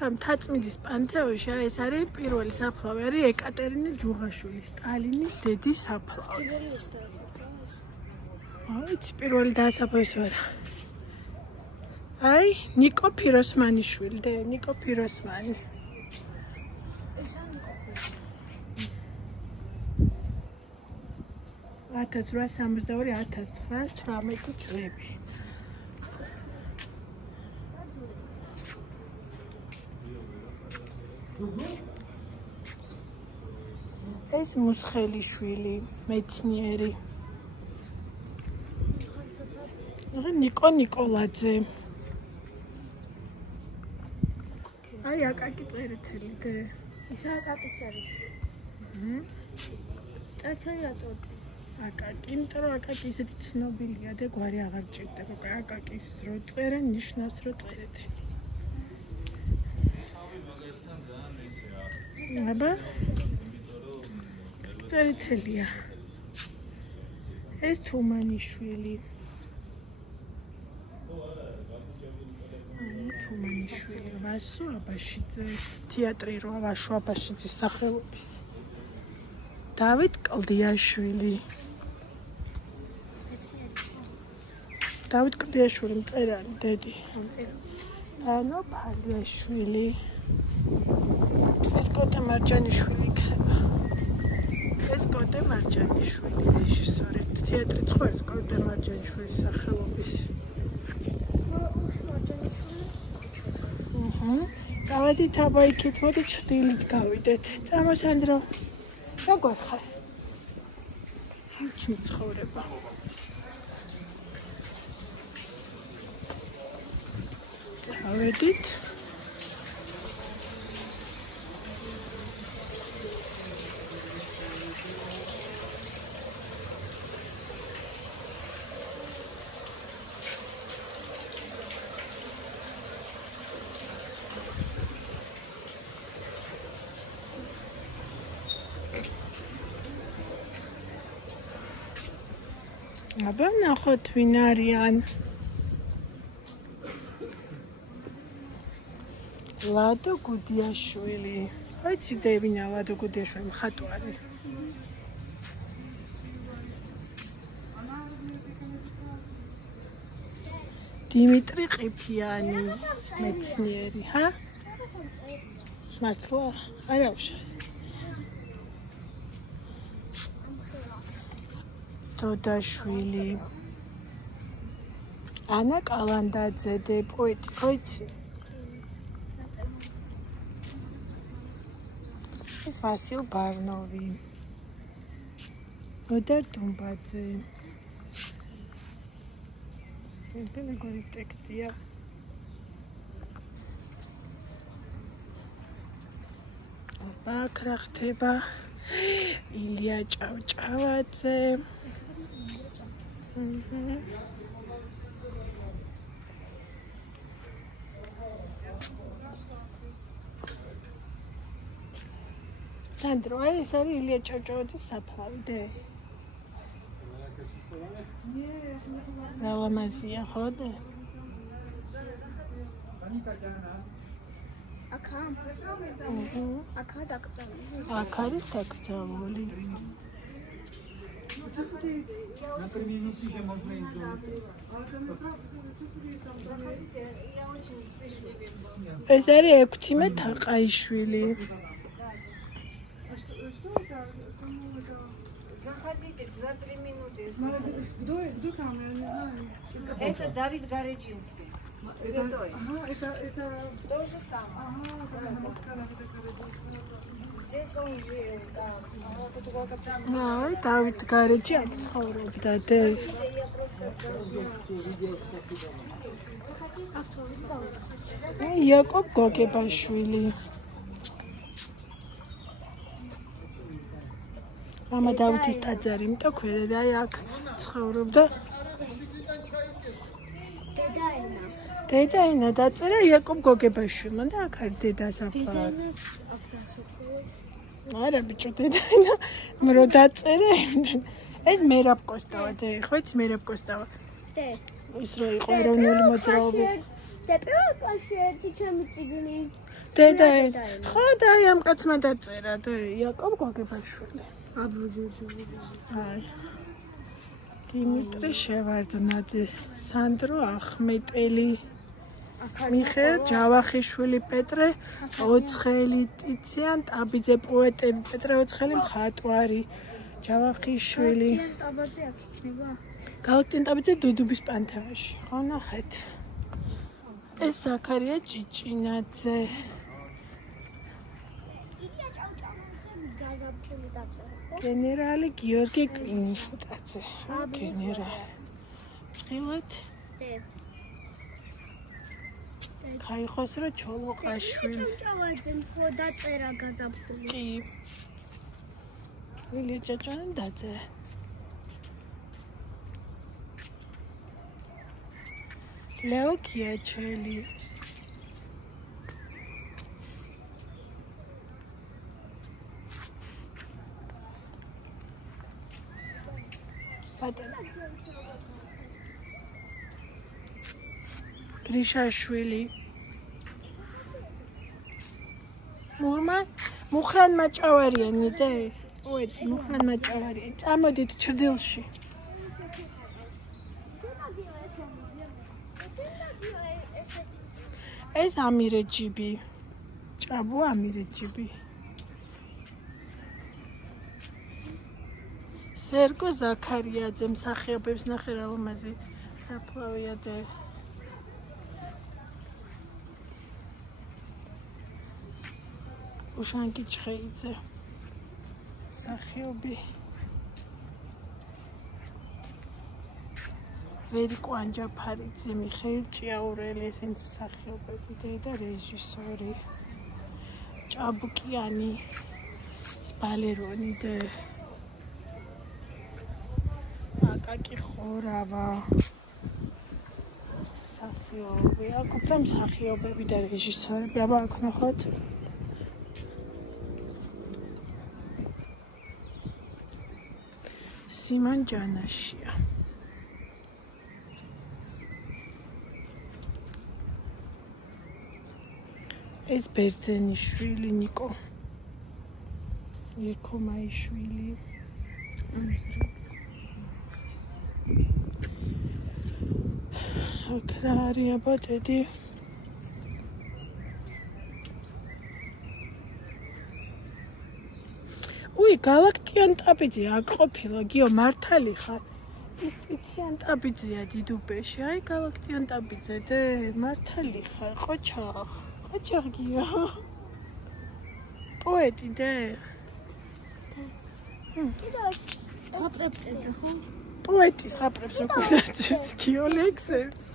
ახლა მთაწმინდის პანთეონში ეს არის პირველი საფლავი, არის ეკატერინე ჯუღაშვილის, სტალინის დედის საფლავი. It's პირველი დაასაფლავეს ვარა. Აი, ნიკო ფიროსმანიშვილი, ნიკო ფიროსმანი. ესა ნიკო. 1862-1918 წლები. ეს მუსხელიშვილი, მეცნიერი. ნიკო ნიკოლაძე. აი აკაკი წერეთელი და ესა აკაკი წერეთელი. წერეთელი რატოა? აკაკი, იმიტომ რომ აკაკი ისეთი ცნობილია და გვარი აღარ ჭირდება. აკაკის რო წერა ნიშნავს რომ წერეთელი. აბა წერეთელია. ეს თუმანიშვილი. თუმანიშვილი, ვასო აბაშიძე, თეატრი რო ვაშო აბაშიძის სახელობის. დავით კლდიაშვილი. დავით კლდიაშვილი მწერალი დედი. ანუ ფალიაშვილი. ეს კოტე მარჯანიშვილი იქნება. ეს კოტე მარჯანიშვილი რეჟისორი. თეატრი ცხოვრობს კოტე მარჯანიშვილის სახელობის. წავედით აბა იქით, მოდი ჩრდილით გავიდეთ. წამო სანდრო. როგორ ხარ? ჩემი ცხოვრება. წავედით. აბა ნახოთ ვინ არიან. ლადო გუდიაშვილი. ვიცი დევინა ლადო გუდიაშვილი მხატვარი. დიმიტრი ყიფიანი მეცნიერი, ჰა? მართლა? არა უშავს. დოდაშვილი. ანა კალანდაძე და პოეტი, ვიცი. ეს ვასილ ბარნოვი. ოდარ დუმბაძე. ეგრე ტექსტია. აბა რა ხდება? ილია ჭავჭავაძე. სანდრო, ეს არის ილია ჭავჭავაძის საფლავი და ზალამაზია ხო და აქა დაკრძალული. აქ არის დაკრძალული. ეს არის 16 თაყაიშვილი. Заходите, 2-3 минуты. Кто там, я не знаю. Это Давид Горячинский. Святой. Ага, это... То же самое. Здесь он жил, да. Вот это вот там. აი, დავით გარეჯი აქ ცხოვრობდა და Я просто... იაკობ გოგებაშვილი. მამა დავითის ტაძარი, იმიტომ ქვია და აი აქ ცხოვრობდა. დედაენა დაწერა იაკობ გოგებაშვილმა და აქ არის დედა საფლავი. არა ბიჭო, დედაენა მრო დაწერა. ეს მერაბ კოსტავა და ხო იცი მერაბ კოსტავა? ის რო იყო ეროვნული მოძრაობა. და პირველ კლასში ერთი ჩემი წიგნი. დედა, ხო და აი ამ კაცმა დაწერა და იაკობ გოგებაშვილი. აი. დიმიტრი შევარდნაძე, სანდრო ახმეტელი, მიხეილ ჯავახიშვილი, პეტრე ოცხელი, ტიციან ტაბიძე, პოეტები, პეტრე ოცხელი, მხატვარი, ჯავახიშვილი. ტაბაძე აქ იქნება? გალაკტიონ ტაბიძე დუდუბის პანთეონში. ხო ნახეთ. ეს ზაქარია ჭიჭინაძე. ილია ჭავჭავაძე გაზაფხული დაწერა. გენერალი გიორგი კვინტაძე. გენერალი. ხილეთ ხაიხოსრო ჩოლოყაშვილი. ჭავჭავაძე ხო დაწერა გაზაფხული. კი. ილია ჭავჭავაძე. ლეო კიაჩელი. გრიშაშვილი. მუხრან მაჭავარიანი და პოეტი მუხრან მაჭავარიანი. წამოდით ჩრდილში. ეს ამირეჯიბი. ჭაბო ამირეჯიბი. სერგო ზაქარიაძე მსახიობებს ნახე რა ლამაზი საფლავია და უშანგი ჩხეიძე მსახიობი ვერიკო ანჯაფარიძე მიხეილ ჭიაურელი ესენც მსახიობები და რეჟისორი ჭაბუკიანი ბალერონი და აკაკი ხორავა მსახიობი აქ უფრო მსახიობები და რეჟისორები აბა აქ ნახოთ სიმონ ჯანაშია ეს ბერძენიშვილი ნიკო ირქომაიშვილი აქ რა არის აბა დედი უი გალაქტიონ ტაბიძე აქ ყოფილა გიო მართალი ხარ ის ტიციან ტაბიძეა დიდუბეში აი გალაქტიონ ტაბიძე და მართალი ხარ ყოჩახ გიო პოეტი და წატრებწედა ხო პოეტის ხაპრებს როგორ დაწერს გიო ლექსებს